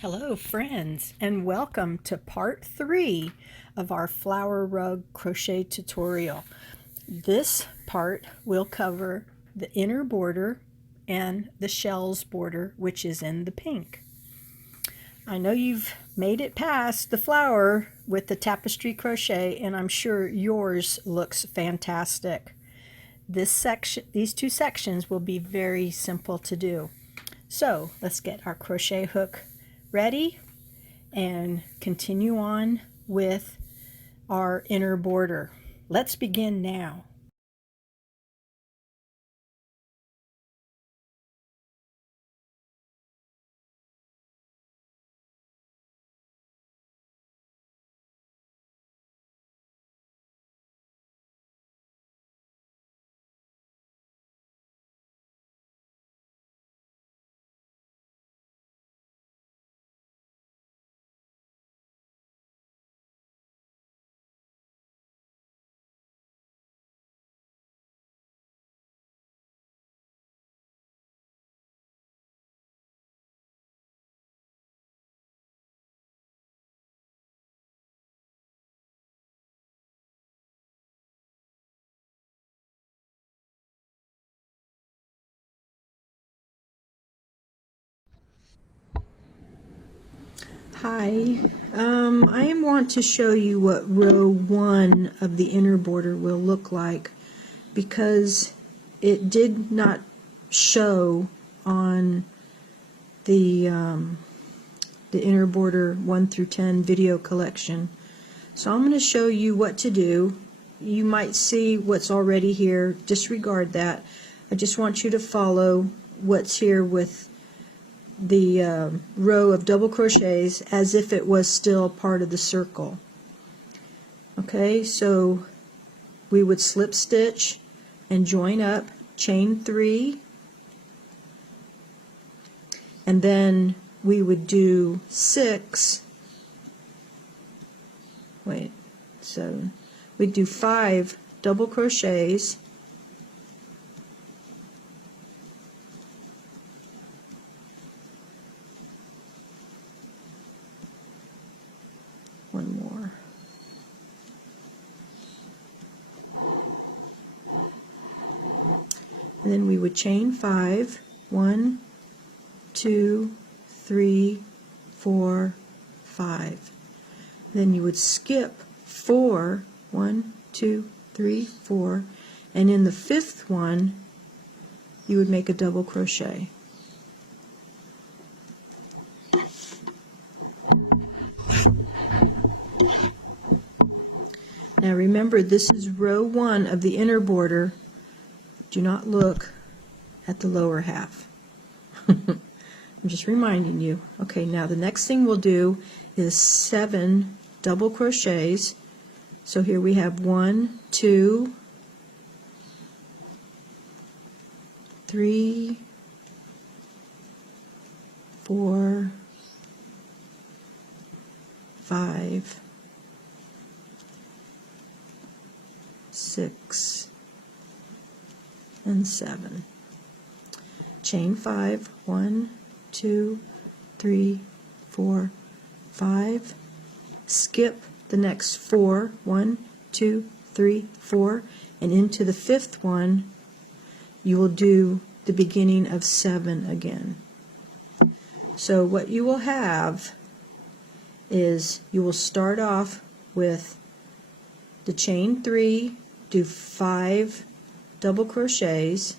Hello friends, and welcome to part 3 of our flower rug crochet tutorial. This part will cover the inner border and the shells border, which is in the pink. I know you've made it past the flower with the tapestry crochet, and I'm sure yours looks fantastic. These two sections will be very simple to do. So let's get our crochet hook ready and continue on with our inner border. Let's begin now. Hi, I want to show you what row 1 of the inner border will look like, because it did not show on the inner border 1 through 10 video collection. So I'm going to show you what to do. You might see what's already here. Disregard that. I just want you to follow what's here with the row of double crochets as if it was still part of the circle. Okay, so we would slip stitch and join up, chain 3, and then we would do 6, so we'd do 5 double crochets, one more, and then we would chain 5, 1, 2, 3, 4, 5. Then you would skip 4, 1, 2, 3, 4, and in the 5th one you would make a double crochet. Now remember, this is row 1 of the inner border. Do not look at the lower half. I'm just reminding you. Okay, now the next thing we'll do is 7 double crochets. So here we have 1, 2, 3, 4, 5, 6, and 7. Chain 5, 1, 2, 3, 4, 5. Skip the next 4, 1, 2, 3, 4, and into the 5th one you will do the beginning of 7 again. So what you will have is you will start off with the chain 3, do 5 double crochets,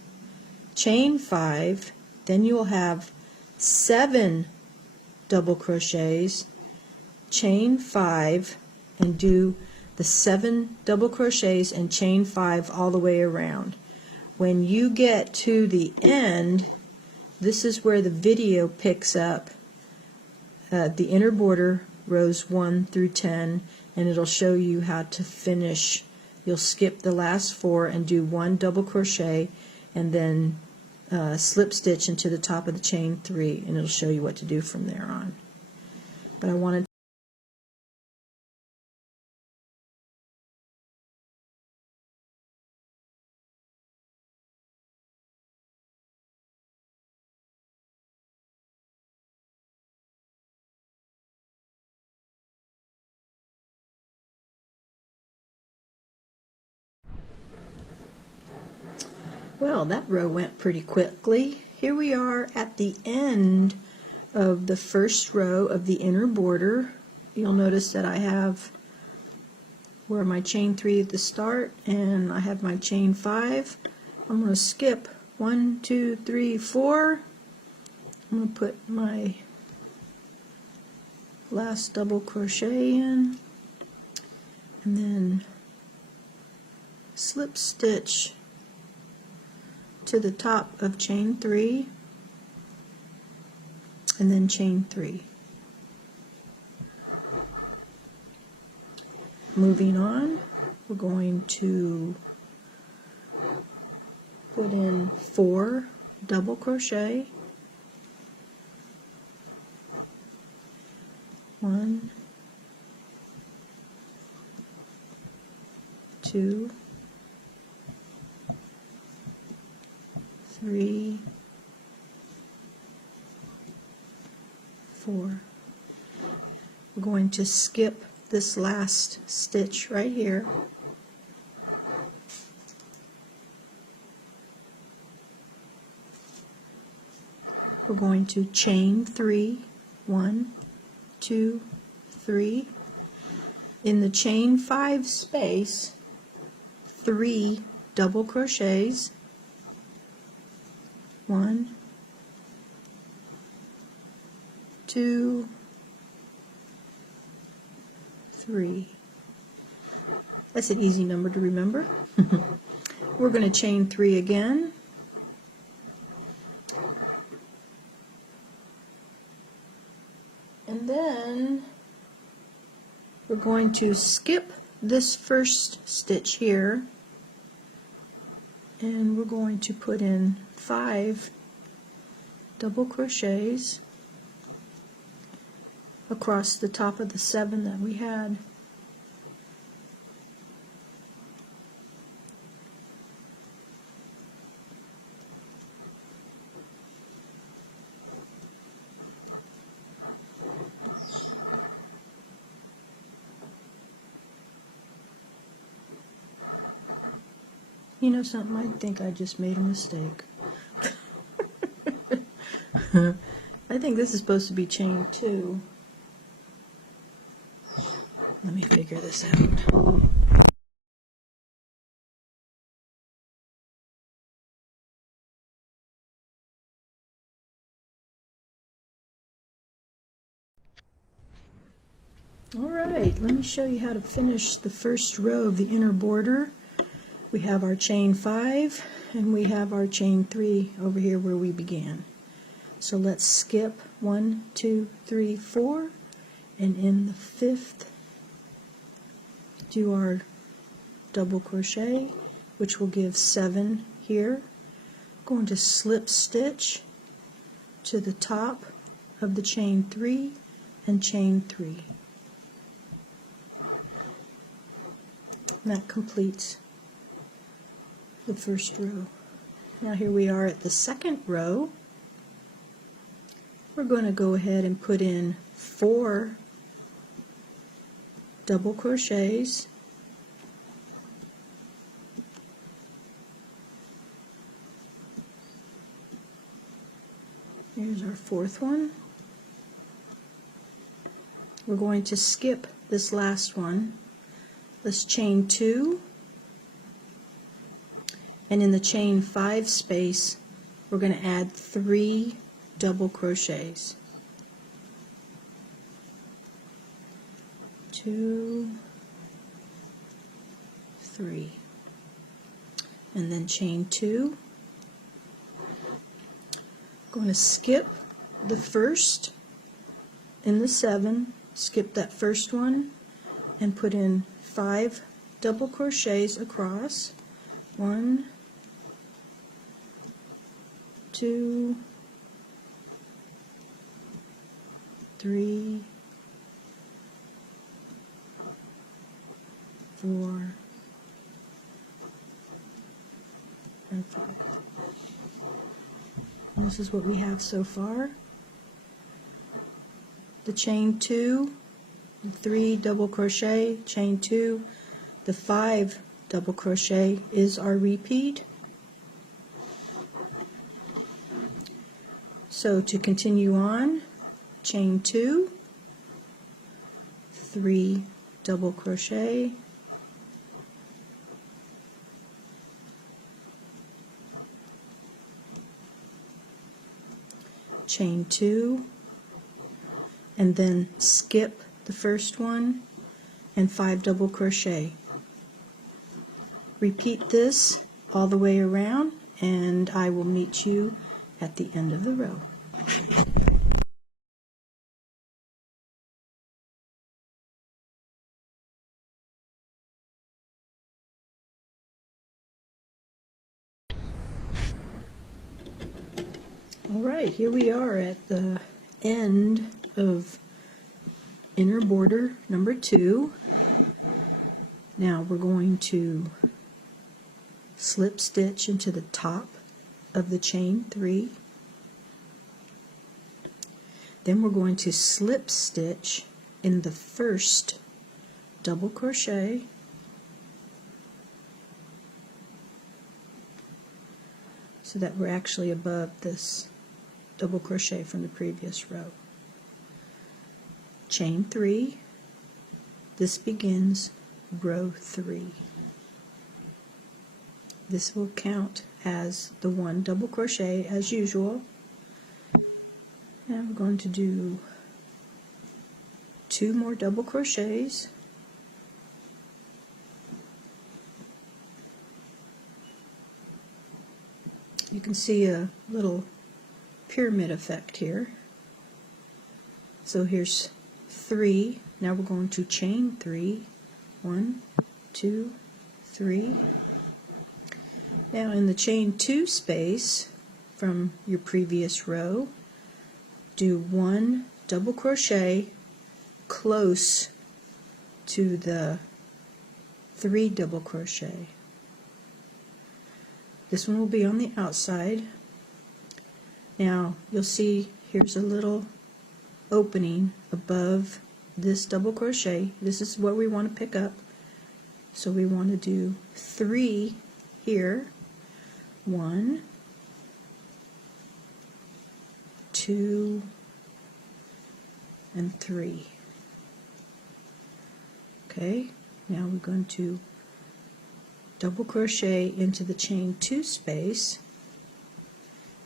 chain 5, then you will have 7 double crochets, chain 5, and do the 7 double crochets and chain 5 all the way around. When you get to the end, this is where the video picks up the inner border rows 1 through 10, and it'll show you how to finish. You'll skip the last 4 and do 1 double crochet and then slip stitch into the top of the chain 3, and it'll show you what to do from there on. But I wanted Well, that row went pretty quickly. Here we are at the end of the first row of the inner border. You'll notice that I have where my chain 3 at the start, and I have my chain 5. I'm going to skip 1, 2, 3, 4. I'm going to put my last double crochet in, and then slip stitch to the top of chain 3, and then chain 3. Moving on, we're going to put in 4 double crochet, 1, 2, 3, 4. We're going to skip this last stitch right here. We're going to chain 3, 1, 2, 3. In the chain 5 space, 3 double crochets, 1, 2, 3. That's an easy number to remember. We're going to chain 3 again. And then we're going to skip this first stitch here, and we're going to put in 5 double crochets across the top of the 7 that we had. You know something, I think I just made a mistake. I think this is supposed to be chain 2. Let me figure this out. Alright, let me show you how to finish the first row of the inner border. We have our chain 5 and we have our chain 3 over here where we began. So let's skip 1, 2, 3, 4, and in the 5th do our double crochet, which will give 7 here. Going to slip stitch to the top of the chain 3 and chain 3. And that completes the first row. Now here we are at the second row. We're going to go ahead and put in 4 double crochets, here's our 4th one. We're going to skip this last one. Let's chain 2, and in the chain 5 space we're going to add 3 double crochets. 2, 3, and then chain 2. Going to skip the first in the 7, skip that first one, and put in 5 double crochets across. 1, 2, 3, 4, and 5. And this is what we have so far. The chain 2, the 3 double crochet, chain 2, the 5 double crochet is our repeat. So to continue on, chain 2, 3 double crochet, chain 2, and then skip the first one and 5 double crochet. Repeat this all the way around, and I will meet you at the end of the row. All right, here we are at the end of inner border number 2. Now we're going to slip stitch into the top of the chain 3. Then we're going to slip stitch in the first double crochet, so that we're actually above this double crochet from the previous row. Chain 3. This begins row 3. This will count as the 1 double crochet as usual. Now we're going to do 2 more double crochets. You can see a little pyramid effect here. So here's 3. Now we're going to chain 3. 1, 2, 3. Now in the chain 2 space from your previous row, do 1 double crochet close to the 3 double crochet. This one will be on the outside. Now you'll see here's a little opening above this double crochet. This is what we want to pick up. So we want to do 3 here. 1, 2, and 3. Okay, now we're going to double crochet into the chain 2 space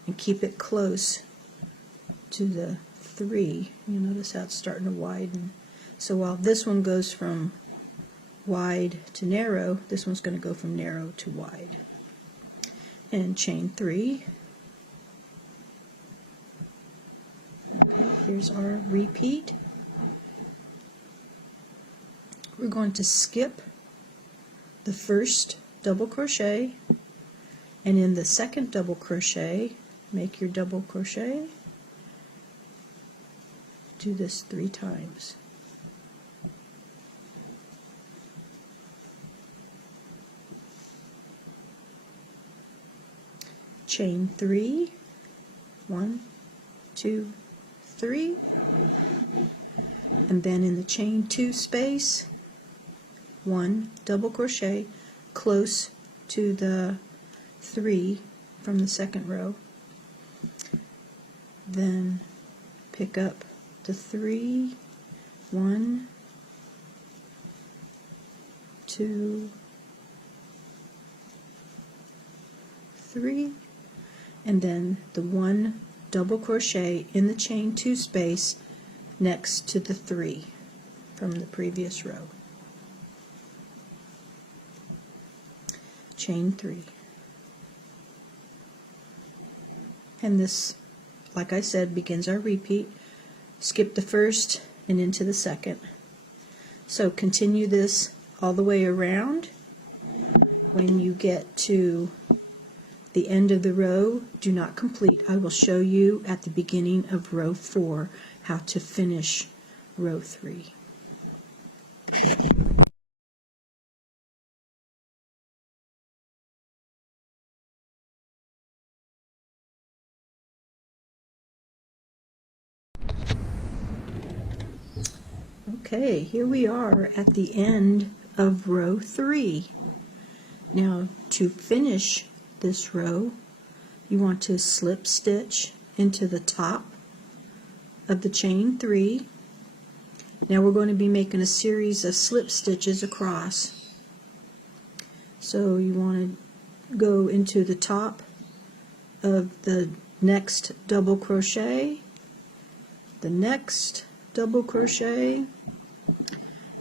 and keep it close to the 3. You notice how it's starting to widen. So while this one goes from wide to narrow, this one's going to go from narrow to wide. And chain 3. Okay, here's our repeat. We're going to skip the first double crochet, and in the second double crochet, make your double crochet. Do this 3 times. Chain 3, 1, 2, 3, and then in the chain 2 space, 1 double crochet close to the 3 from the second row. Then pick up the 3, 1, 2, 3, and then the 1 double crochet in the chain 2 space next to the 3 from the previous row. Chain 3. And this, like I said, begins our repeat. Skip the first and into the second. So continue this all the way around. When you get to the end of the row, do not complete. I will show you at the beginning of row 4 how to finish row 3. Okay, here we are at the end of row 3. Now to finish this row, you want to slip stitch into the top of the chain 3. Now we're going to be making a series of slip stitches across. So you want to go into the top of the next double crochet, the next double crochet.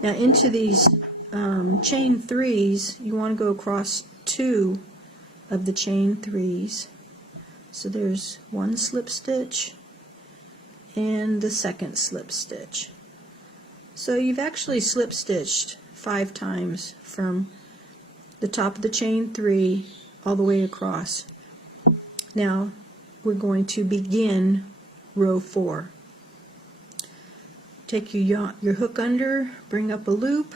Now into these chain 3s, you want to go across 2 of the chain 3s. So there's one slip stitch and the second slip stitch. So you've actually slip stitched 5 times from the top of the chain 3 all the way across. Now we're going to begin row 4. Take your hook under, bring up a loop,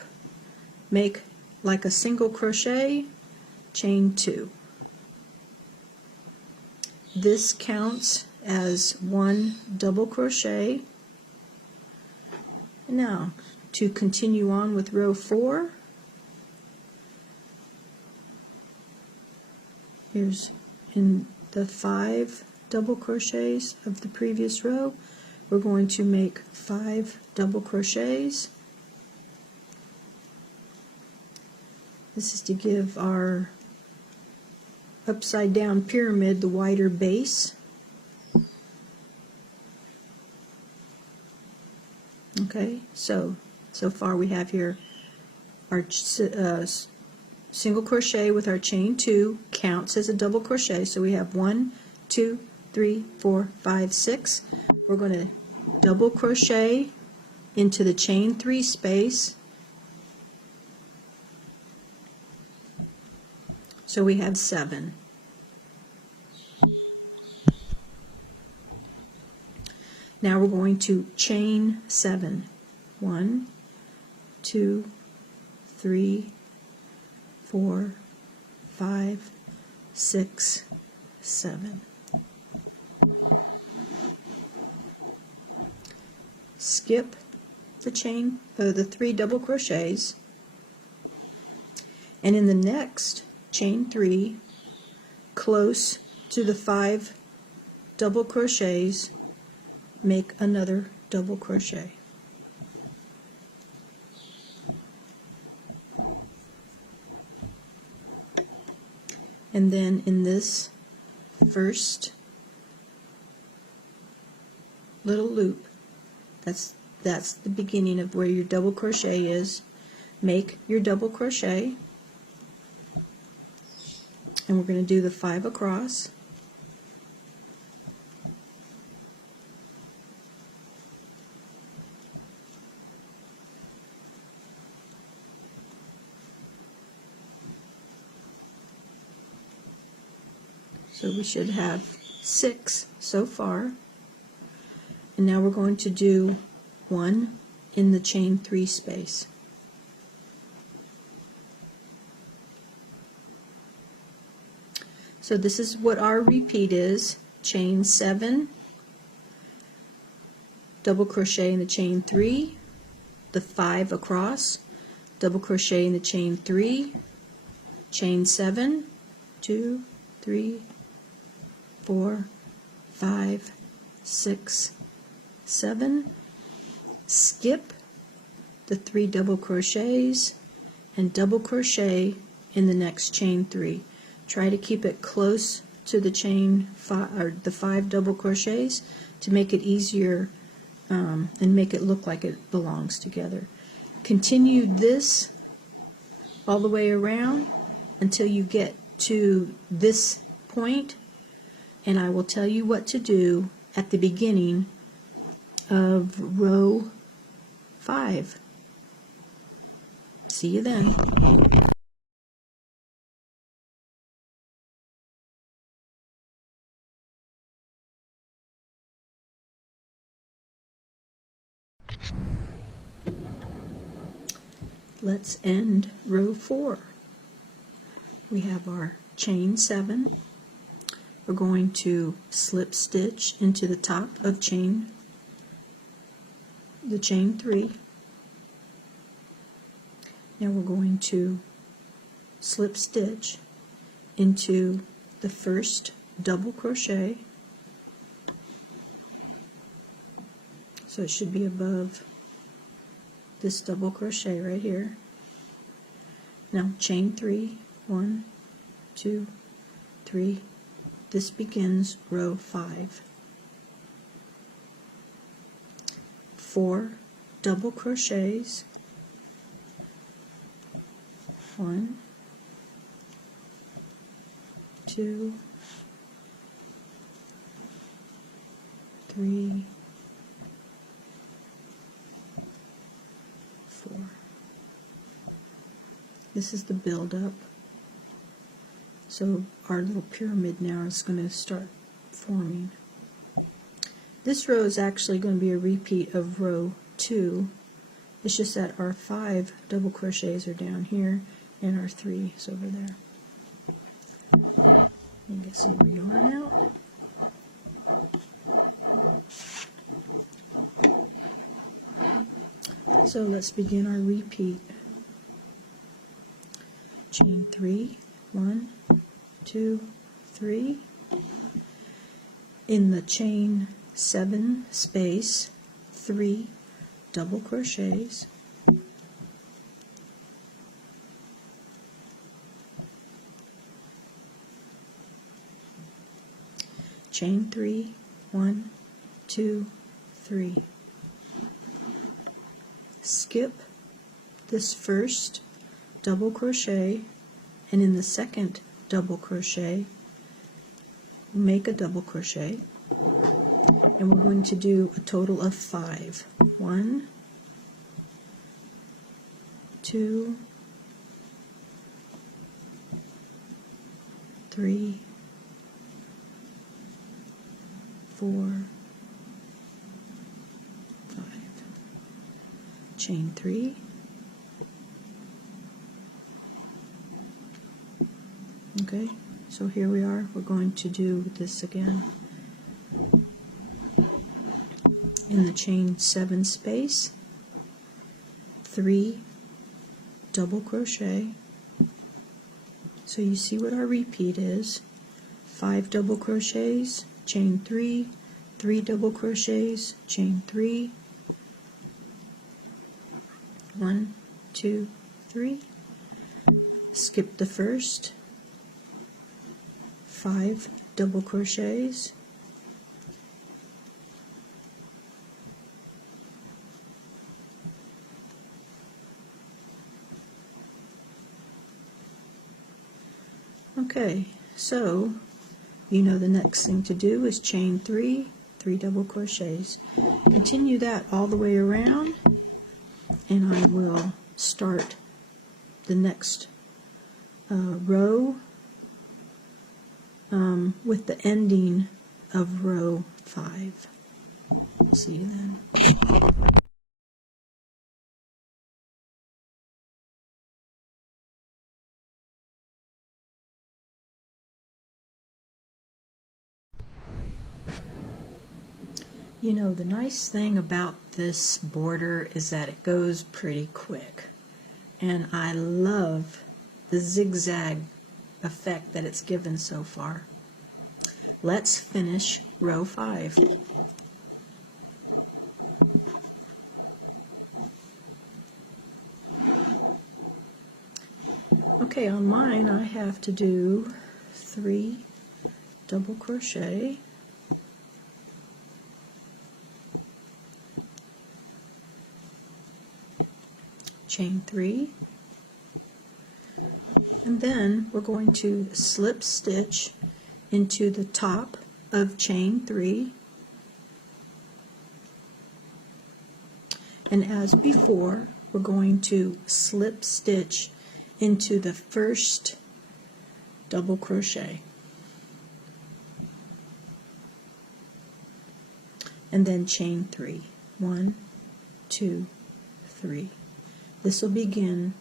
make like a single crochet, chain 2. This counts as 1 double crochet. Now to continue on with row 4, here's in the 5 double crochets of the previous row, we're going to make 5 double crochets. This is to give our upside down pyramid the wider base. Okay, so far we have here our single crochet with our chain 2 counts as a double crochet. So we have 1, 2, 3, 4, 5, 6. We're going to double crochet into the chain 3 space. So we have 7. Now we're going to chain 7. 1, 2, 3, 4, 5, 6, 7. Skip the chain, the 3 double crochets, and in the next chain 3, close to the 5 double crochets, make another double crochet. And then in this first little loop, that's the beginning of where your double crochet is. Make your double crochet, and we're going to do the 5 across. So we should have 6 so far. And now we're going to do 1 in the chain 3 space. So this is what our repeat is. Chain 7, double crochet in the chain 3, the 5 across, double crochet in the chain 3, chain 7, 2, 3, 4, 5, 6, 7, skip the 3 double crochets and double crochet in the next chain 3. Try to keep it close to the chain 5 or the 5 double crochets to make it easier and make it look like it belongs together. Continue this all the way around until you get to this point, and I will tell you what to do at the beginning of row 5. See you then. Let's end row 4. We have our chain 7. We're going to slip stitch into the top of the chain 3. Now we're going to slip stitch into the first double crochet, so it should be above this double crochet right here. Now chain 3, 1, 2, 3. This begins row 5. 4 double crochets, 1, 2, 3, 4. This is the build-up. So our little pyramid now is going to start forming. This row is actually going to be a repeat of row 2. It's just that our 5 double crochets are down here and our 3 is over there. You can get some more yarn out. So let's begin our repeat. Chain 3, 1, 2, 3. In the chain 7 space, 3 double crochets. Chain 3, 1, 2, 3. Skip this first double crochet, and in the second double crochet make a double crochet, and we're going to do a total of 5. 1, 2, 3, 4, 5. Chain 3, okay, so here we are. We're going to do this again. In the chain 7 space, 3 double crochet. So you see what our repeat is. 5 double crochets, chain 3, 3 double crochets, chain 3, 1, 2, 3. Skip the first, 5 double crochets, okay, so you know the next thing to do is chain 3, 3 double crochets. Continue that all the way around, and I will start the next row with the ending of row 5. See you then. You know, the nice thing about this border is that it goes pretty quick, and I love the zigzag effect that it's given so far. Let's finish row 5. Okay, on mine I have to do 3 double crochet, chain 3, and then we're going to slip stitch into the top of chain 3, and as before we're going to slip stitch into the first double crochet, and then chain 3, 1, 2, 3. This will begin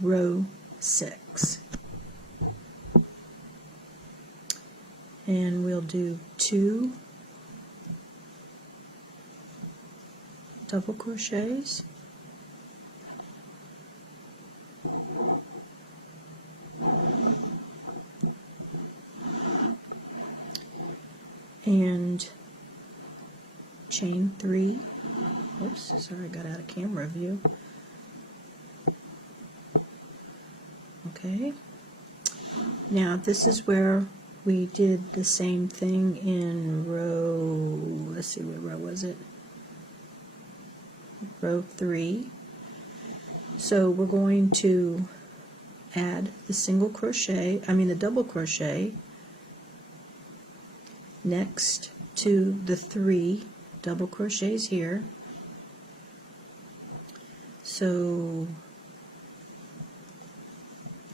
row 6. And we'll do 2 double crochets, and chain 3, Oops, sorry, I got out of camera view. Okay. Now this is where we did the same thing in row, let's see, what row was it? Row 3. So we're going to add the the double crochet next to the 3 double crochets here. So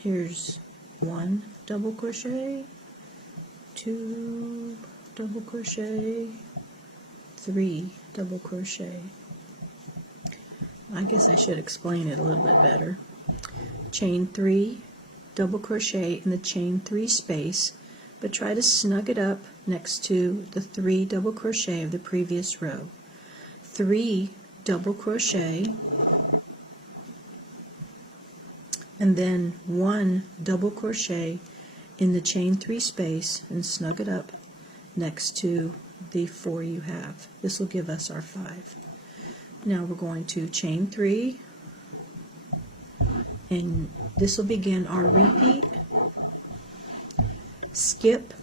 here's 1 double crochet, 2 double crochet, 3 double crochet. I guess I should explain it a little bit better. Chain 3 double crochet in the chain 3 space, but try to snug it up next to the 3 double crochet of the previous row. 3 double crochet, and then 1 double crochet in the chain 3 space and snug it up next to the 4 you have. This will give us our 5. Now we're going to chain 3, and this will begin our repeat. Skip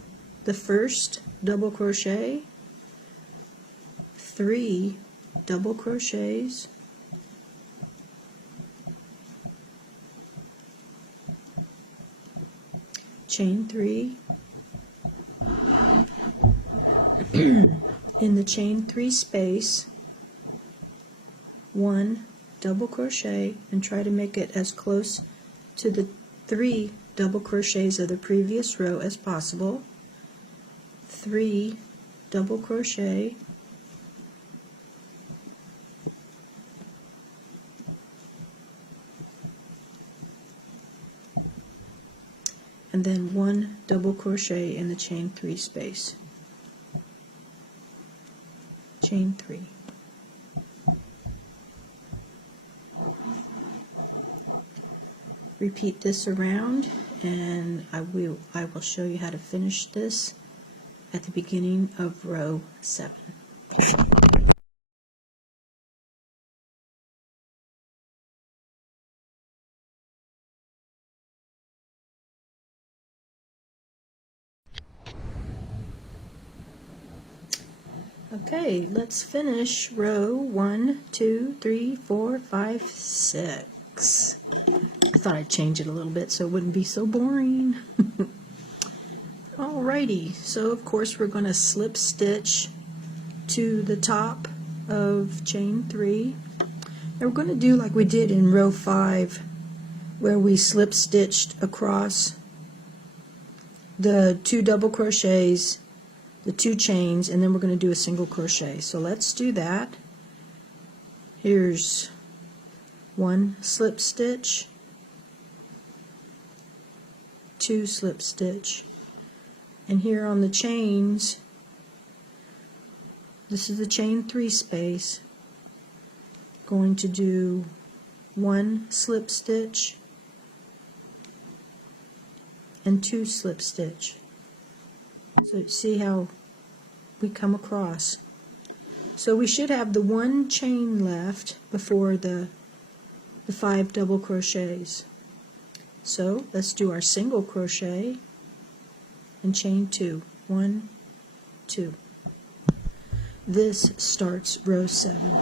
the first double crochet, 3 double crochets, chain 3, in the chain 3 space, 1 double crochet, and try to make it as close to the 3 double crochets of the previous row as possible. 3 double crochet, and then 1 double crochet in the chain 3 space. Chain 3. Repeat this around, and I will show you how to finish this at the beginning of row 7. Okay, let's finish row 1, 2, 3, 4, 5, 6. I thought I'd change it a little bit so it wouldn't be so boring. Alrighty, so of course we're going to slip stitch to the top of chain 3. And we're going to do like we did in row 5, where we slip stitched across the 2 double crochets, the 2 chains, and then we're going to do a single crochet. So let's do that. Here's 1 slip stitch, 2 slip stitch, and here on the chains, this is the chain 3 space, going to do 1 slip stitch and 2 slip stitch. So see how we come across. So we should have the 1 chain left before the 5 double crochets. So let's do our single crochet and chain 2. 1, 2. This starts row 7.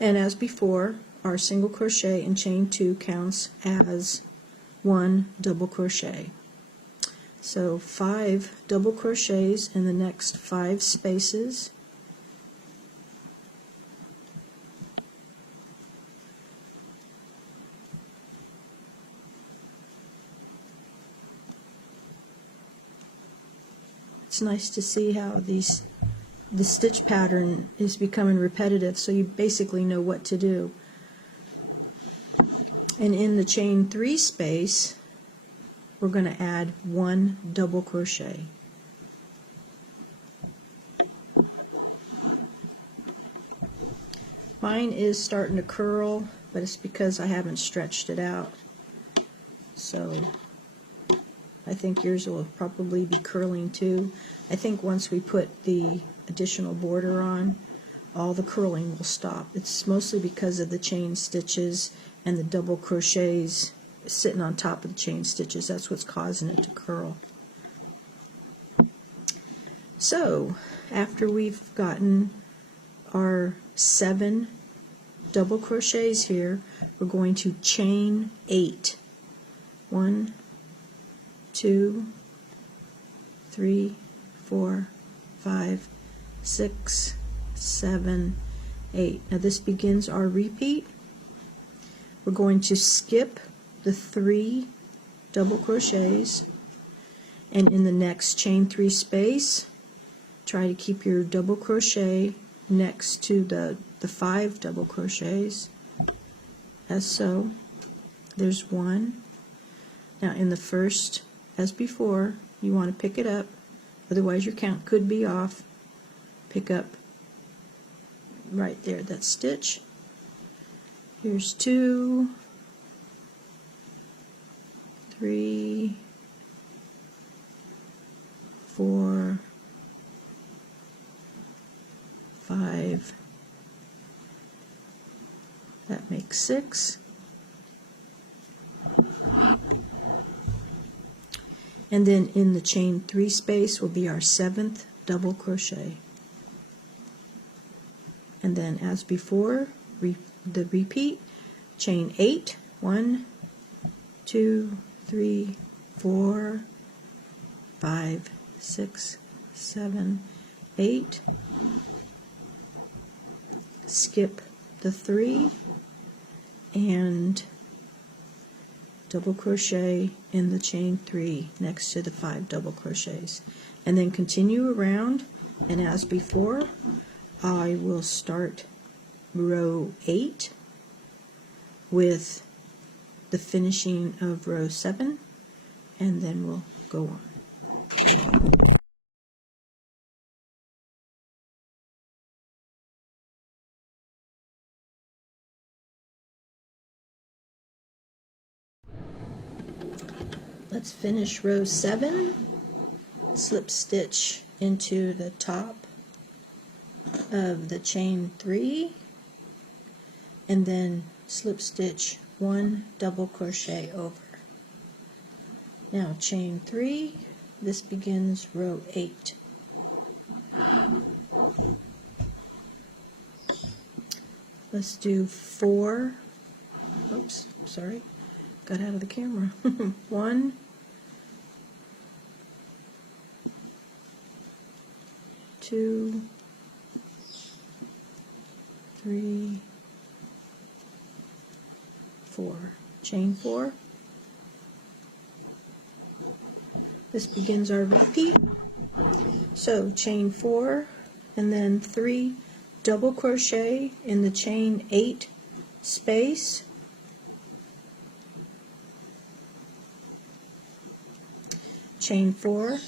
And as before, our single crochet and chain 2 counts as 1 double crochet. So 5 double crochets in the next 5 spaces. It's nice to see how the stitch pattern is becoming repetitive, so you basically know what to do. And in the chain 3 space, we're going to add 1 double crochet. Mine is starting to curl, but it's because I haven't stretched it out. So I think yours will probably be curling too. I think once we put the additional border on, all the curling will stop. It's mostly because of the chain stitches and the double crochets sitting on top of the chain stitches. That's what's causing it to curl. So after we've gotten our 7 double crochets here, we're going to chain 8. 1, 2, 3, 4, 5, 6, 7, 8. Now this begins our repeat. We're going to skip the 3 double crochets, and in the next chain 3 space, try to keep your double crochet next to the 5 double crochets, as so. There's 1. Now in the first, as before, you want to pick it up, otherwise your count could be off. Pick up right there, that stitch. Here's 2, 3, 4, 5, that makes 6, and then in the chain 3 space will be our 7th double crochet, and then as before, the repeat, chain 8, 1, 2, 3, 4, 5, 6, 7, 8, skip the 3 and double crochet in the chain 3 next to the 5 double crochets, and then continue around, and as before, I will start row 8 with the finishing of row 7, and then we'll go on. Let's finish row 7, slip stitch into the top of the chain 3, and then slip stitch 1 double crochet over. Now chain 3, this begins row 8. Let's do 4, oops, sorry, got out of the camera. 1, 2, 3, 4, chain 4. This begins our repeat. So chain 4 and then 3 double crochet in the chain 8 space. Chain 4.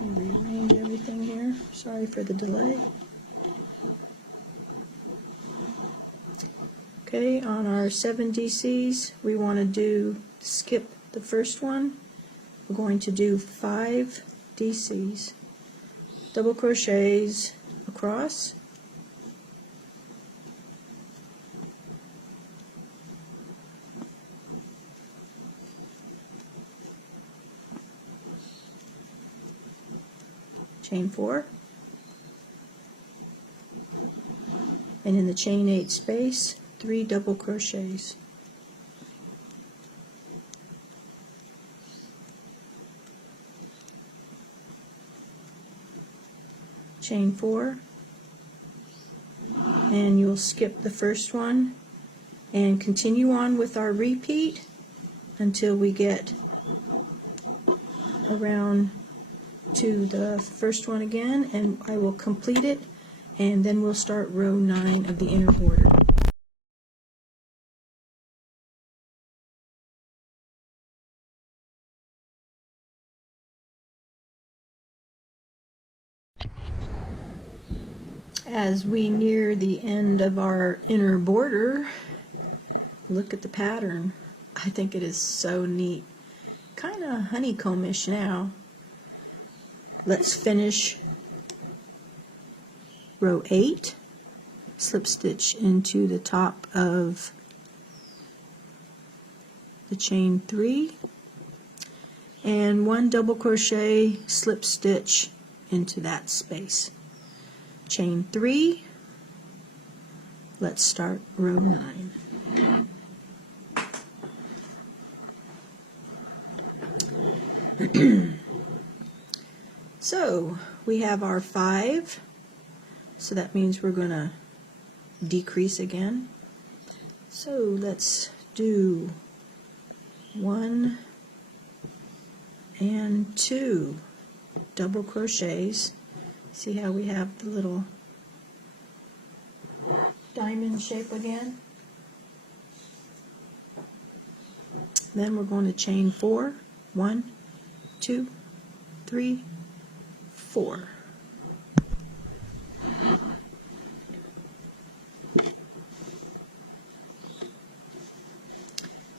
Rearrange everything here. Sorry for the delay. Okay, on our 7 DCs, we want to skip the first one. We're going to do 5 DCs, double crochets across, chain 4, and in the chain 8 space, 3 double crochets. Chain 4, and you'll skip the first one and continue on with our repeat until we get around to the first one again, and I will complete it, and then we'll start row 9 of the inner border. As we near the end of our inner border, look at the pattern. I think it is so neat. kind of honeycombish now. Let's finish row 8, slip stitch into the top of the chain 3, and 1 double crochet, slip stitch into that space. Chain 3, let's start row 9. So we have our 5, so that means we're going to decrease again. So let's do 1 and 2 double crochets. See how we have the little diamond shape again? Then we're going to chain 4. 1, 2, 3, 4.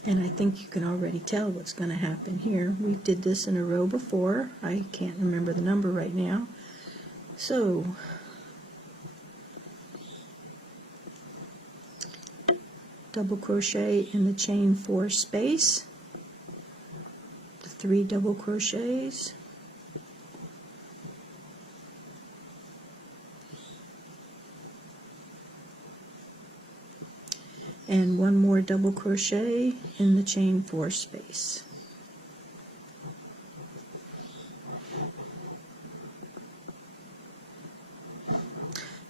And I think you can already tell what's going to happen here. We did this in a row before. I can't remember the number right now. So, double crochet in the chain 4 space, the 3 double crochets, and 1 more double crochet in the chain 4 space.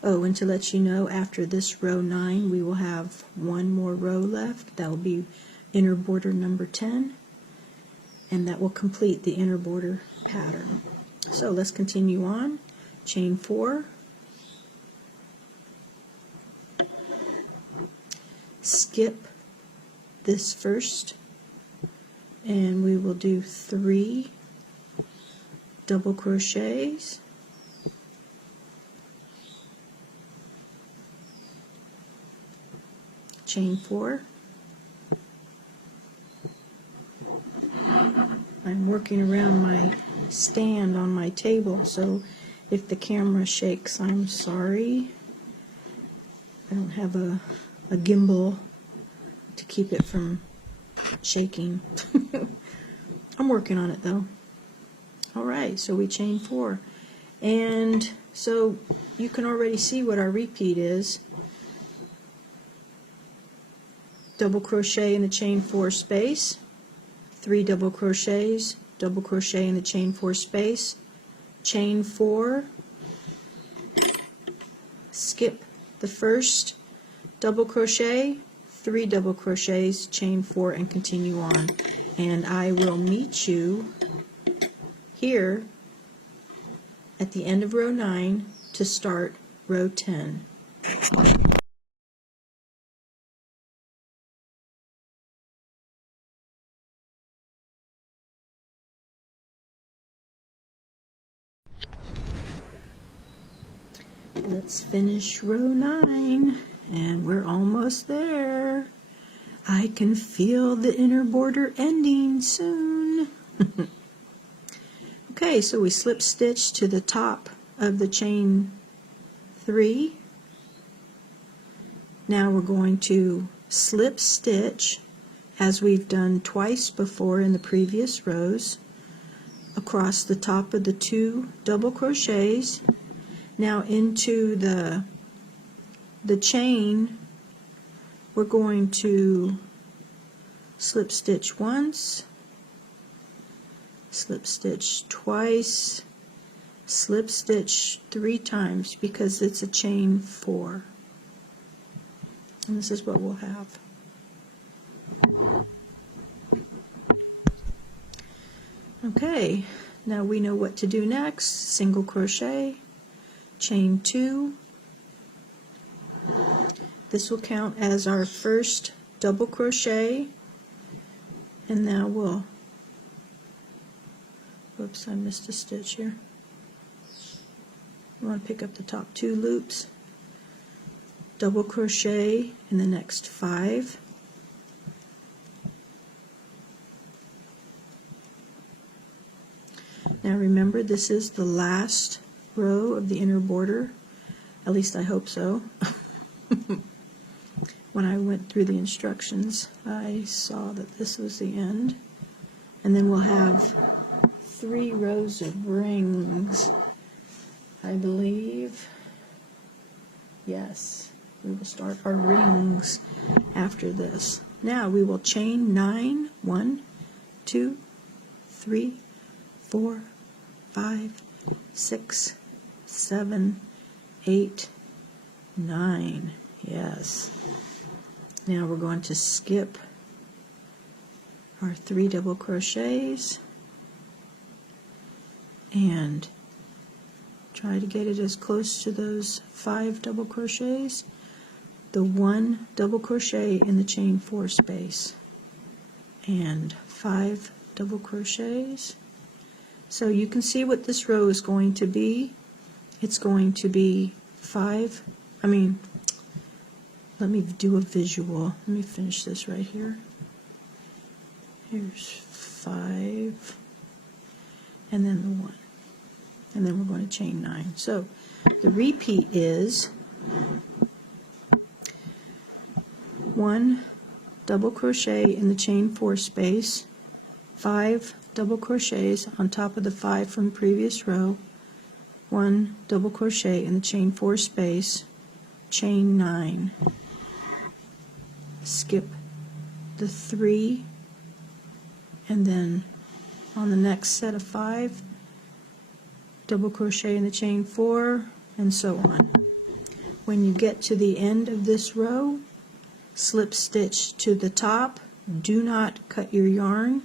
Oh, and to let you know, after this row 9, we will have 1 more row left. That will be inner border number 10, and that will complete the inner border pattern. So let's continue on. Chain 4, skip this first, and we will do 3 double crochets, chain 4. I'm working around my stand on my table, so if the camera shakes, I'm sorry. I don't have a gimbal to keep it from shaking. I'm working on it though. Alright, so we chain 4. And so you can already see what our repeat is. Double crochet in the chain 4 space, 3 double crochets, double crochet in the chain 4 space, chain 4, skip the first double crochet, 3 double crochets, chain 4, and continue on. And I will meet you here at the end of row 9 to start row 10. Let's finish row 9, and we're almost there. I can feel the inner border ending soon. Okay, so we slip stitch to the top of the chain 3. Now we're going to slip stitch, as we've done twice before in the previous rows, across the top of the 2 double crochets. Now into the chain, we're going to slip stitch once, slip stitch twice, slip stitch 3 times because it's a chain 4. And this is what we'll have. Okay, now we know what to do next. Single crochet, chain 2. This will count as our first double crochet, and now we'll, whoops, I missed a stitch here. You want to pick up the top 2 loops, double crochet in the next 5, Now remember, this is the last row of the inner border, at least I hope so. When I went through the instructions, I saw that this was the end. And then we'll have 3 rows of rings, I believe. Yes, we will start our rings after this. Now we will chain 9, 1, 2, 3, 4, 5, 6, 7, 8, 9. Yes. Now we're going to skip our 3 double crochets and try to get it as close to those 5 double crochets. The 1 double crochet in the chain 4 space and 5 double crochets. So you can see what this row is going to be. It's going to be 5, let me do a visual. Let me finish this right here. Here's 5, and then the 1. And then we're going to chain 9. So the repeat is 1 double crochet in the chain 4 space, 5 double crochets on top of the 5 from previous row, 1 double crochet in the chain 4 space, chain 9. Skip the 3, and then on the next set of 5, double crochet in the chain 4, and so on. When you get to the end of this row, slip stitch to the top. Do not cut your yarn.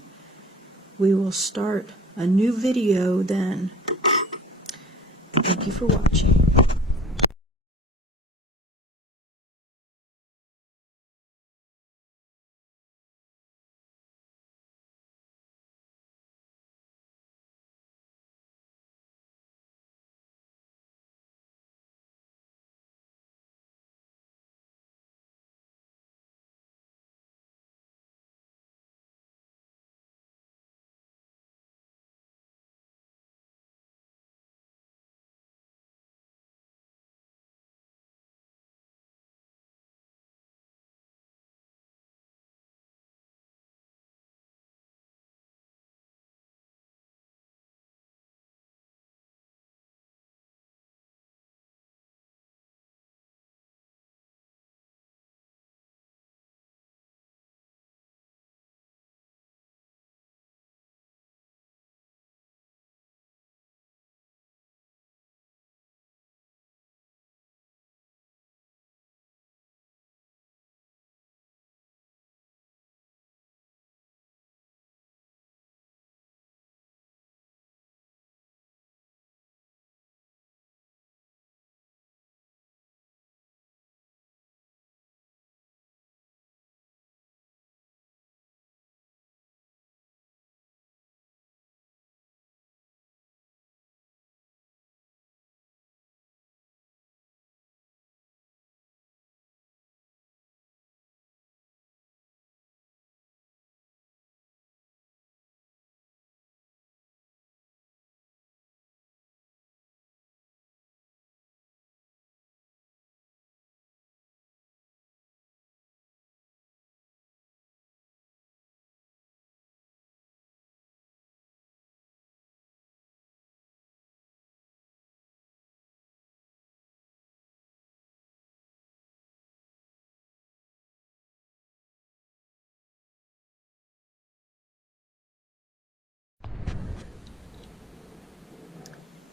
We will start a new video then. Thank you for watching.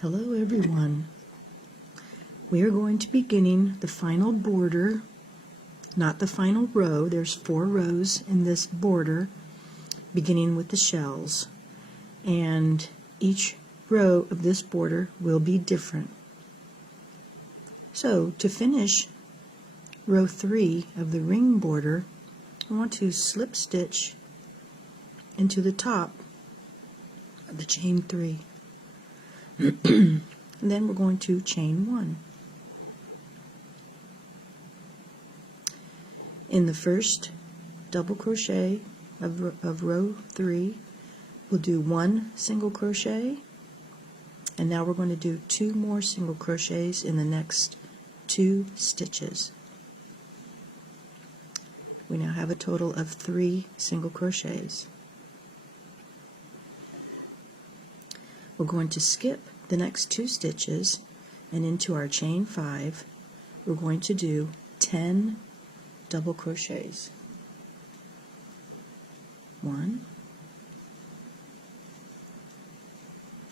Hello everyone. We are going to be beginning the final border, not the final row. There's 4 rows in this border, beginning with the shells. And each row of this border will be different. So to finish row 3 of the ring border, I want to slip stitch into the top of the chain 3. And then we're going to chain 1. In the first double crochet of row 3, we'll do 1 single crochet, and now we're going to do 2 more single crochets in the next 2 stitches. We now have a total of 3 single crochets. We're going to skip the next 2 stitches, and into our chain 5 we're going to do 10 double crochets. 1,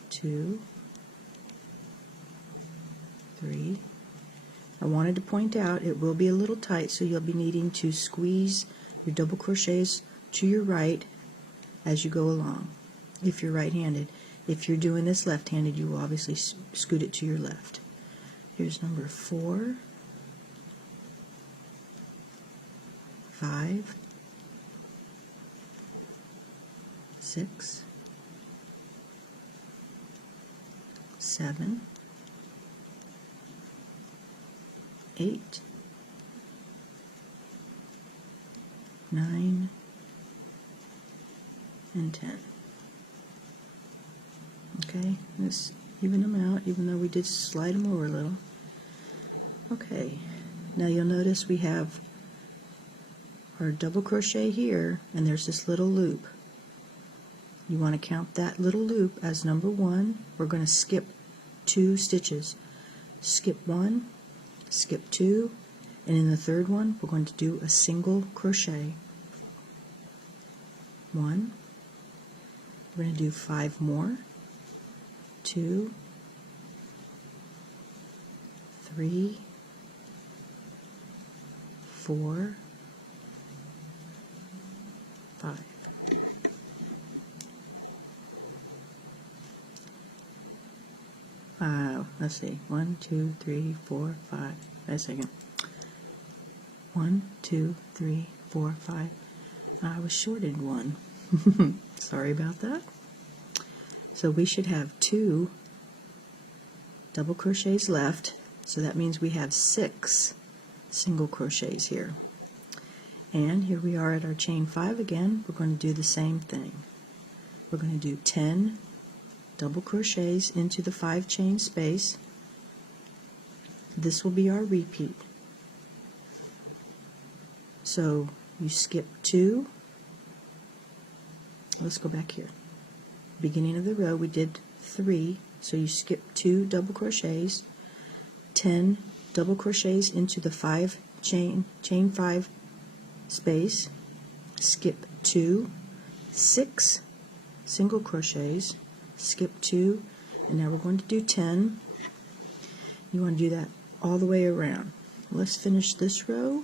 2, 3. I wanted to point out it will be a little tight, so you'll be needing to squeeze your double crochets to your right as you go along, if you're right-handed. If you're doing this left-handed, you will obviously scoot it to your left. Here's number 4, 5, 6, 7, 8, 9, and 10. Okay, let's even them out, even though we did slide them over a little. Okay, now you'll notice we have our double crochet here, and there's this little loop. You want to count that little loop as number 1. We're going to skip 2 stitches. Skip 1, skip 2, and in the third one we're going to do a single crochet. 1, we're going to do 5 more, 2, 3, 4, 5. Let's see, 1, 2, 3, 4, 5. Wait a second. 1, 2, 3, 4, 5. I was shorted 1. Sorry about that. So we should have 2 double crochets left, so that means we have 6 single crochets here. And here we are at our chain 5 again. We're going to do the same thing. We're going to do 10 double crochets into the 5 chain space. This will be our repeat. So you skip 2. Let's go back here. Beginning of the row we did 3, so you skip 2 double crochets, 10 double crochets into the 5 chain 5 space, skip 2, 6 single crochets, skip 2, and now we're going to do 10. You want to do that all the way around. Let's finish this row.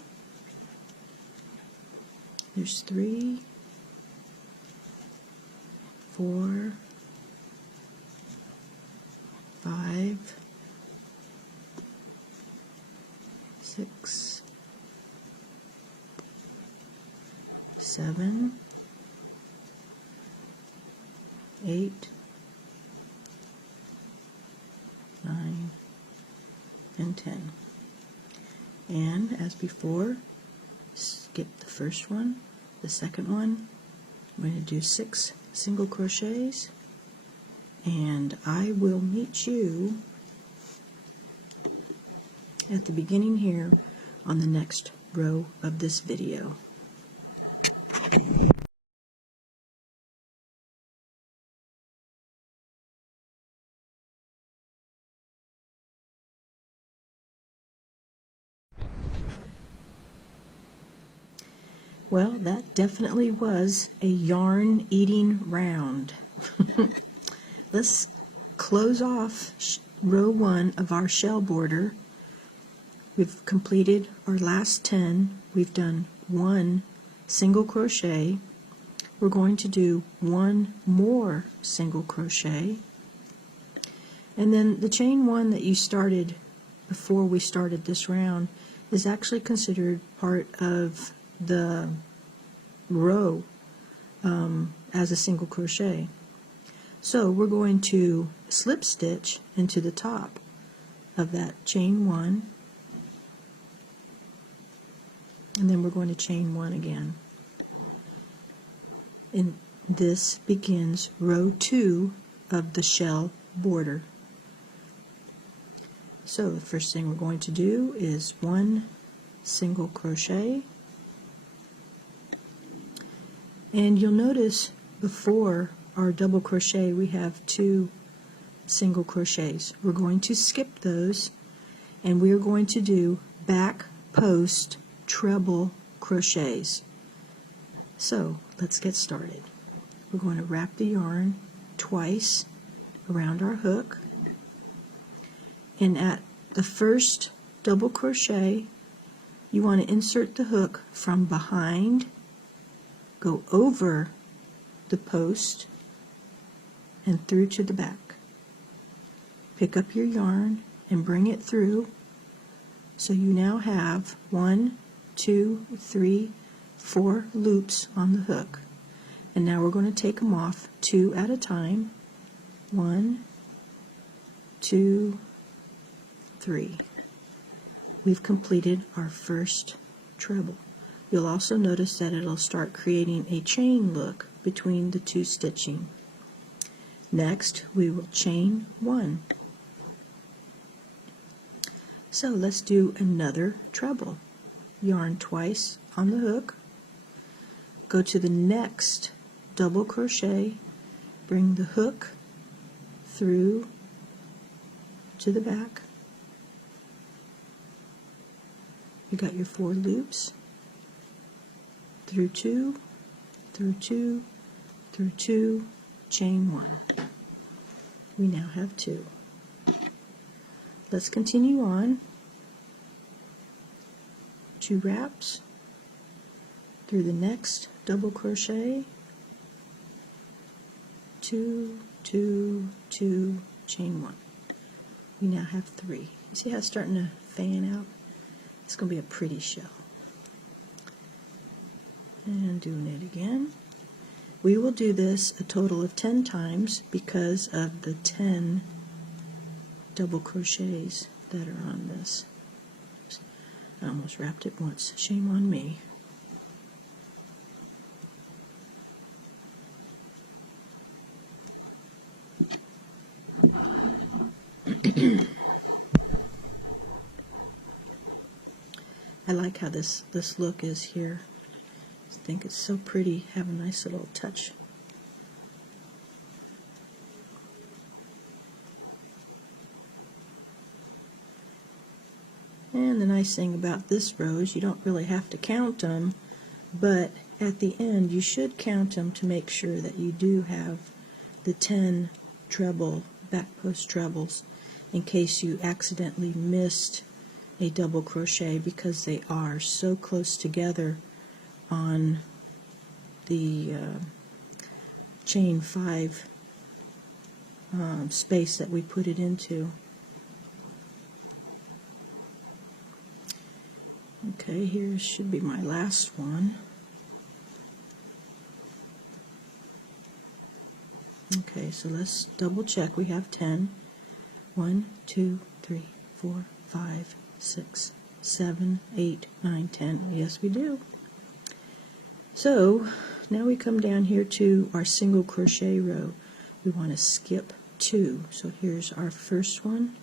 There's 3, 4, 5, 6, 7, 8, 9, and 10. And as before, skip the first one, the second one. I'm going to do 6 single crochets, and I will meet you at the beginning here on the next row of this video. Well, that definitely was a yarn eating round. Let's close off row 1 of our shell border. We've completed our last 10. We've done 1 single crochet. We're going to do 1 more single crochet. And then the chain 1 that you started before we started this round is actually considered part of the row as a single crochet. So we're going to slip stitch into the top of that chain 1, and then we're going to chain 1 again. And this begins row 2 of the shell border. So the first thing we're going to do is 1 single crochet, and you'll notice before our double crochet we have 2 single crochets. We're going to skip those, and we are going to do back post treble crochets. So let's get started. We're going to wrap the yarn twice around our hook, and at the first double crochet you want to insert the hook from behind, go over the post and through to the back. Pick up your yarn and bring it through, so you now have 1, 2, 3, 4 loops on the hook. And now we're going to take them off 2 at a time. 1, 2, 3. We've completed our first treble. You'll also notice that it'll start creating a chain look between the 2 stitching. Next, we will chain 1. So let's do another treble. Yarn twice on the hook, go to the next double crochet, bring the hook through to the back. You got your 4 loops, through 2, through 2, through 2, chain 1. We now have 2. Let's continue on. 2 wraps through the next double crochet, 2, 2, 2, chain 1. We now have 3. You see how it's starting to fan out? It's going to be a pretty shell. And doing it again. We will do this a total of 10 times because of the 10 double crochets that are on this. I almost wrapped it once. Shame on me. I like how this look is here. I think it's so pretty. Have a nice little touch. And the nice thing about this row is you don't really have to count them, but at the end you should count them to make sure that you do have the 10 treble back post trebles, in case you accidentally missed a double crochet, because they are so close together on the chain 5 space that we put it into. Okay, here should be my last one. Okay, so let's double check. We have 10. 1, 2, 3, 4, 5, 6, 7, 8, 9, 10. Oh, yes, we do. So now we come down here to our single crochet row. We want to skip 2. So here's our first one,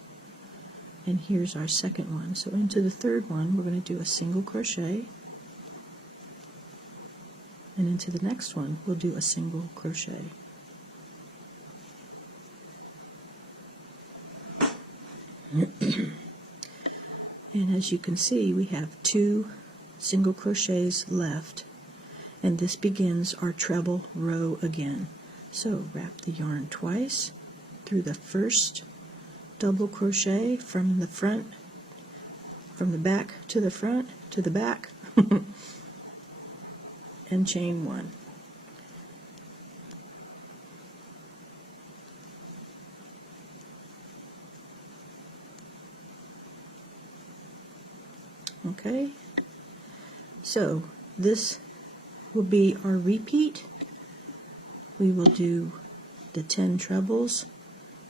and here's our second one. So into the third one we're going to do a single crochet, and into the next one we'll do a single crochet. And as you can see, we have 2 single crochets left, and this begins our treble row again. So wrap the yarn twice through the first double crochet from the front, from the back to the front to the back, and chain 1. Okay, so this will be our repeat. We will do the 10 trebles,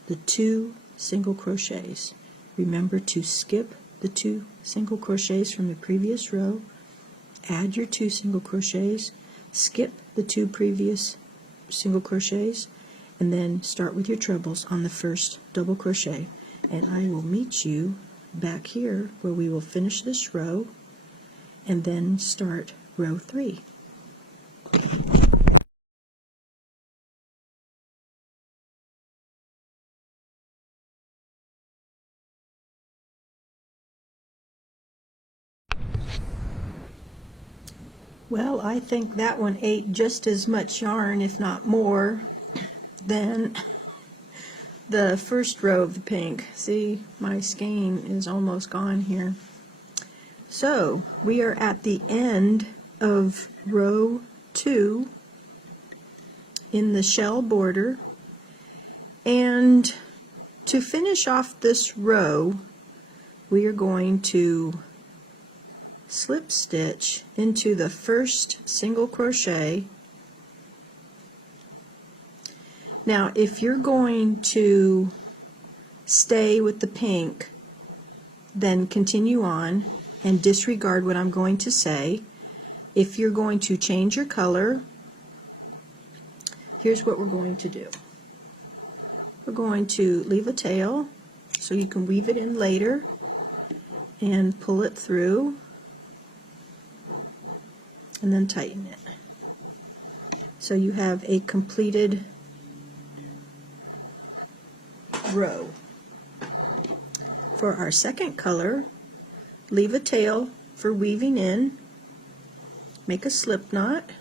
the 2 single crochets. Remember to skip the 2 single crochets from the previous row, add your 2 single crochets, skip the 2 previous single crochets, and then start with your trebles on the first double crochet. And I will meet you back here where we will finish this row and then start row 3. Well, I think that one ate just as much yarn, if not more, than the first row of the pink. See, my skein is almost gone here. So, we are at the end of row 2 in the shell border, and to finish off this row, we are going to slip stitch into the first single crochet. Now, if you're going to stay with the pink, then continue on and disregard what I'm going to say. If you're going to change your color, here's what we're going to do. We're going to leave a tail so you can weave it in later and pull it through and then tighten it. So you have a completed row. For our second color, leave a tail for weaving in, make a slip knot,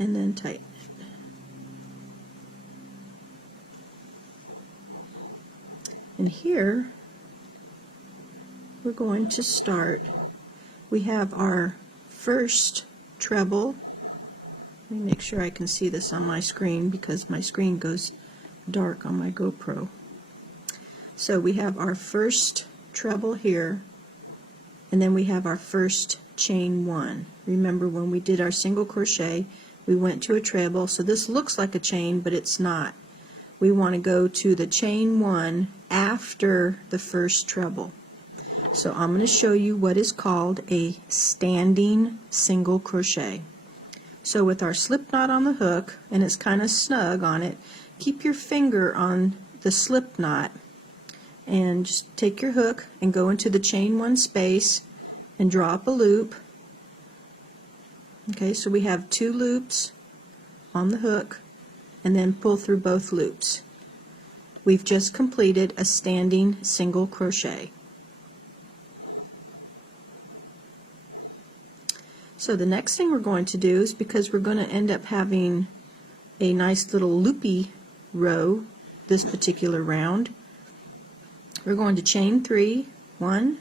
and then tighten it. And here we're going to start. We have our first treble. Let me make sure I can see this on my screen because my screen goes dark on my GoPro. So we have our first treble here, and then we have our first chain 1. Remember, when we did our single crochet, we went to a treble, so this looks like a chain, but it's not. We want to go to the chain 1 after the first treble. So I'm going to show you what is called a standing single crochet. So with our slip knot on the hook, and it's kind of snug on it, keep your finger on the slip knot and just take your hook and go into the chain 1 space and draw up a loop. Okay, so we have 2 loops on the hook and then pull through both loops. We've just completed a standing single crochet. So the next thing we're going to do is, because we're going to end up having a nice little loopy row this particular round, we're going to chain 3, 1,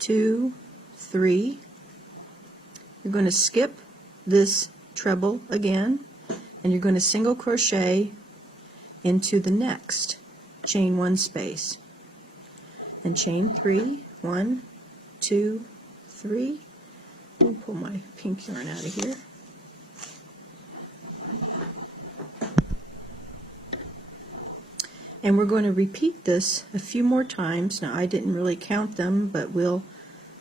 2, 3. You're going to skip this treble again, and you're going to single crochet into the next chain 1 space. And chain 3, 1, 2, 3. Let me pull my pink yarn out of here. And we're going to repeat this a few more times. Now, I didn't really count them, but we'll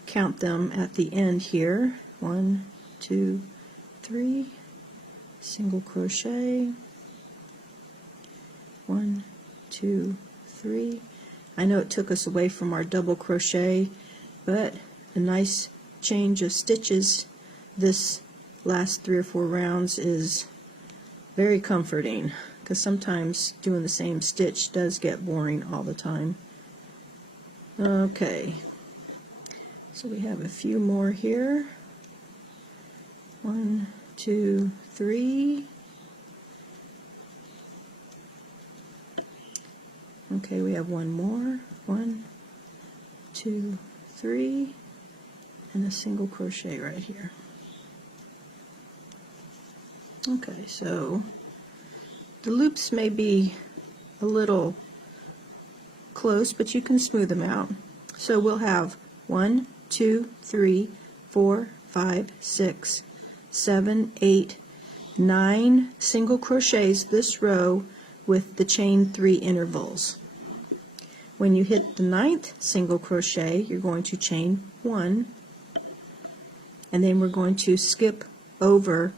count them at the end here. 1, 2, 3, single crochet, 1, 2, 3. I know it took us away from our double crochet, but a nice change of stitches this last 3 or 4 rounds is very comforting, because sometimes doing the same stitch does get boring all the time. Okay, so we have a few more here. 1, 2, 3. Okay, we have one more. 1, 2, 3. And a single crochet right here. Okay, so the loops may be a little close, but you can smooth them out. So we'll have 1, 2, 3, 4, 5, 6, 7, 8, 9 single crochets this row with the chain 3 intervals. When you hit the 9th single crochet, you're going to chain 1, and then we're going to skip over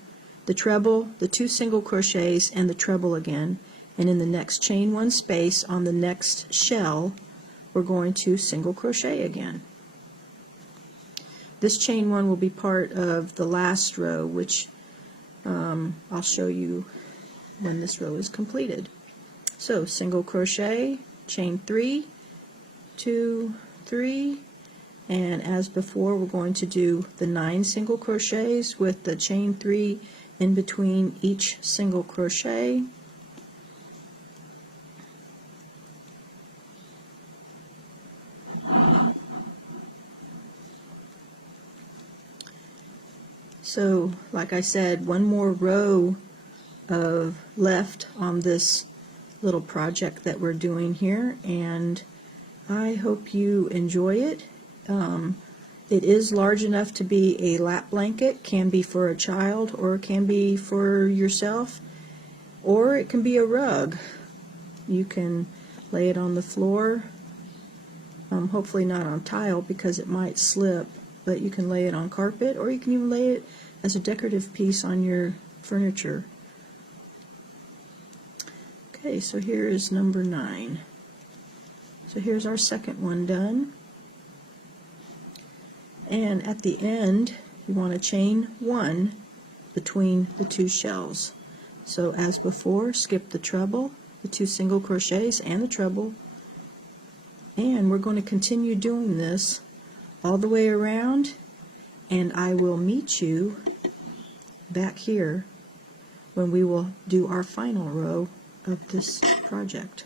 the treble, the 2 single crochets, and the treble again, and in the next chain 1 space on the next shell we're going to single crochet again. This chain 1 will be part of the last row, which I'll show you when this row is completed. So single crochet, chain 3, 2, 3, and as before we're going to do the 9 single crochets with the chain 3 in between each single crochet. So like I said, one more row of left on this little project that we're doing here, and I hope you enjoy it. It is large enough to be a lap blanket, can be for a child or can be for yourself, or it can be a rug. You can lay it on the floor, hopefully not on tile because it might slip, but you can lay it on carpet, or you can even lay it as a decorative piece on your furniture. Okay, so here is number 9. So here's our second one done. And at the end, you want to chain 1 between the 2 shells. So as before, skip the treble, the 2 single crochets and the treble, and we're going to continue doing this all the way around, and I will meet you back here when we will do our final row of this project.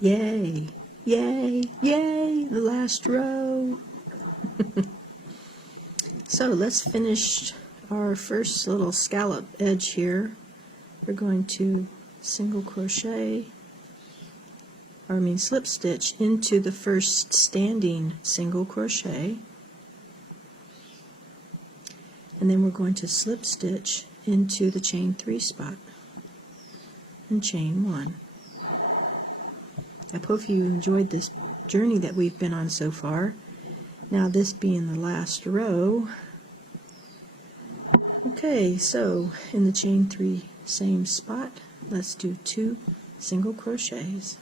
Yay! Yay! Yay! The last row! So let's finish our first little scallop edge here. We're going to single crochet, or I mean slip stitch into the first standing single crochet, and then we're going to slip stitch into the chain 3 spot and chain 1. I hope you enjoyed this journey that we've been on so far. Now this being the last row. Okay, so in the chain 3 same spot, let's do 2 single crochets.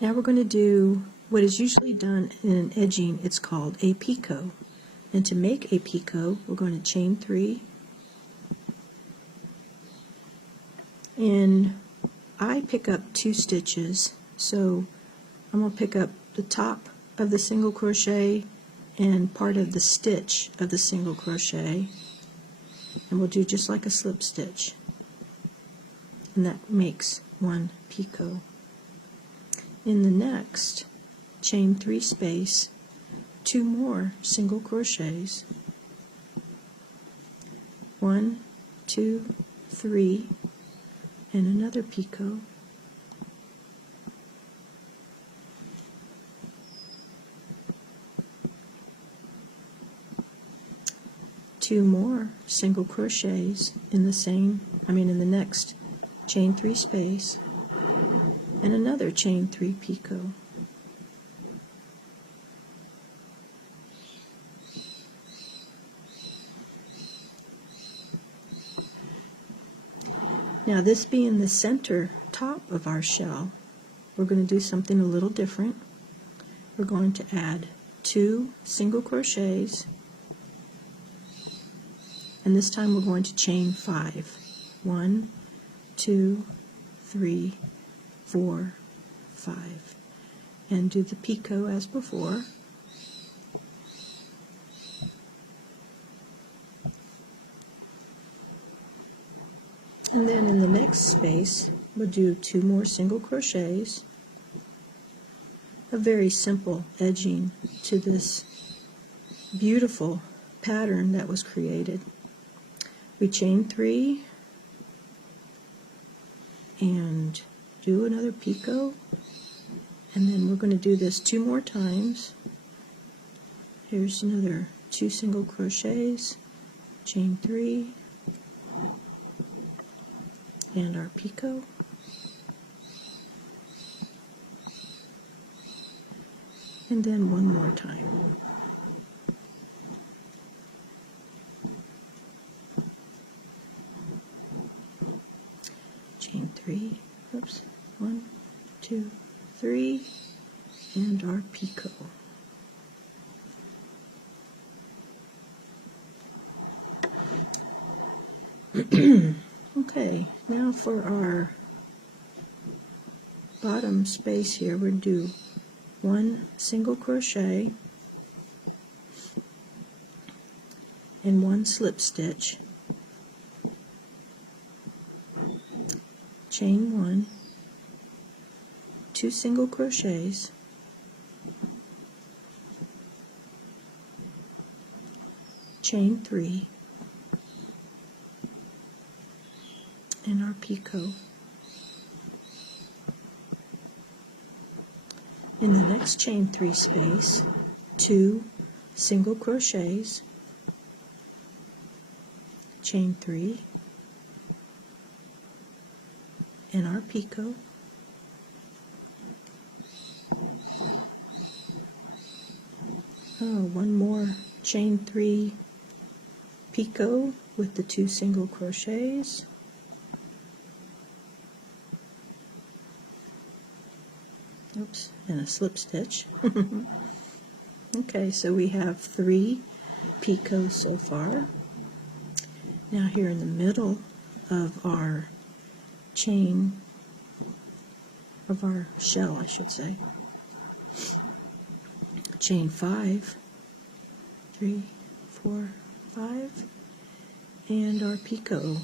Now we're going to do what is usually done in edging. It's called a picot. And to make a picot, we're going to chain 3. And I pick up 2 stitches, so I'm going to pick up the top of the single crochet and part of the stitch of the single crochet, and we'll do just like a slip stitch, and that makes 1 picot. In the next chain 3 space, 2 more single crochets, 1, 2, 3, and another picot, two more single crochets in the next chain 3 space, and another chain 3 picot. Now this being the center top of our shell, we're going to do something a little different. We're going to add 2 single crochets, and this time we're going to chain 5. 1, 2, 3, 4, 5, and do the picot as before. And then in the next space, we'll do 2 more single crochets, a very simple edging to this beautiful pattern that was created. We chain 3 and do another picot, and then we're going to do this 2 more times. Here's another 2 single crochets, chain 3, and our picot, and then one more time. Chain 3, oops, 1, 2, 3, and our picot. Okay, now for our bottom space here, we're going to do 1 single crochet and 1 slip stitch, chain 1, 2 single crochets, chain 3, and our picot. In the next chain 3 space, 2 single crochets, chain 3, and our picot. One more chain 3 picot with the 2 single crochets. Oops, and a slip stitch. Okay, so we have 3 picots so far. Now here in the middle of our chain, of our shell, I should say, chain 5, 3, 4, 5, and our picot.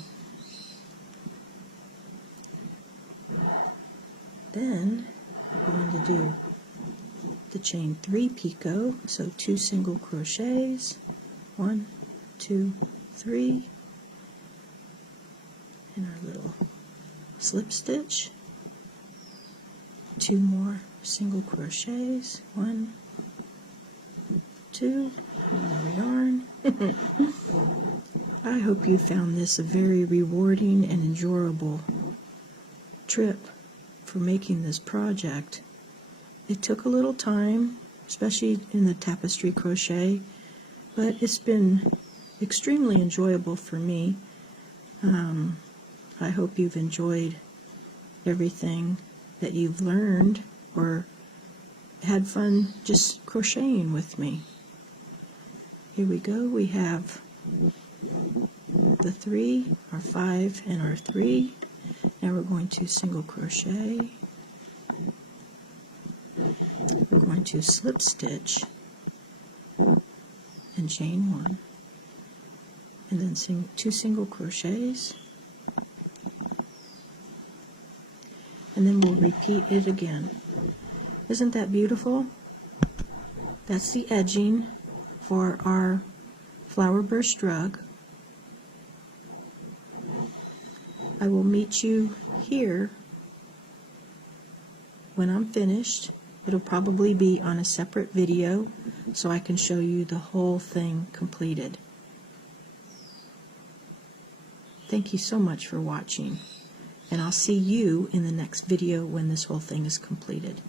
Then we're going to do the chain 3 picot, so 2 single crochets, 1, 2, 3, and our little slip stitch, 2 more single crochets, 1, 2, another yarn. I hope you found this a very rewarding and enjoyable trip for making this project. It took a little time, especially in the tapestry crochet, but it's been extremely enjoyable for me. I hope you've enjoyed everything that you've learned or had fun just crocheting with me. Here we go. We have the 3, our 5, and our 3. Now we're going to single crochet. We're going to slip stitch and chain 1, and then 2 single crochets, and then we'll repeat it again. Isn't that beautiful? That's the edging for our flower burst rug. I will meet you here when I'm finished. It'll probably be on a separate video so I can show you the whole thing completed. Thank you so much for watching, and I'll see you in the next video when this whole thing is completed.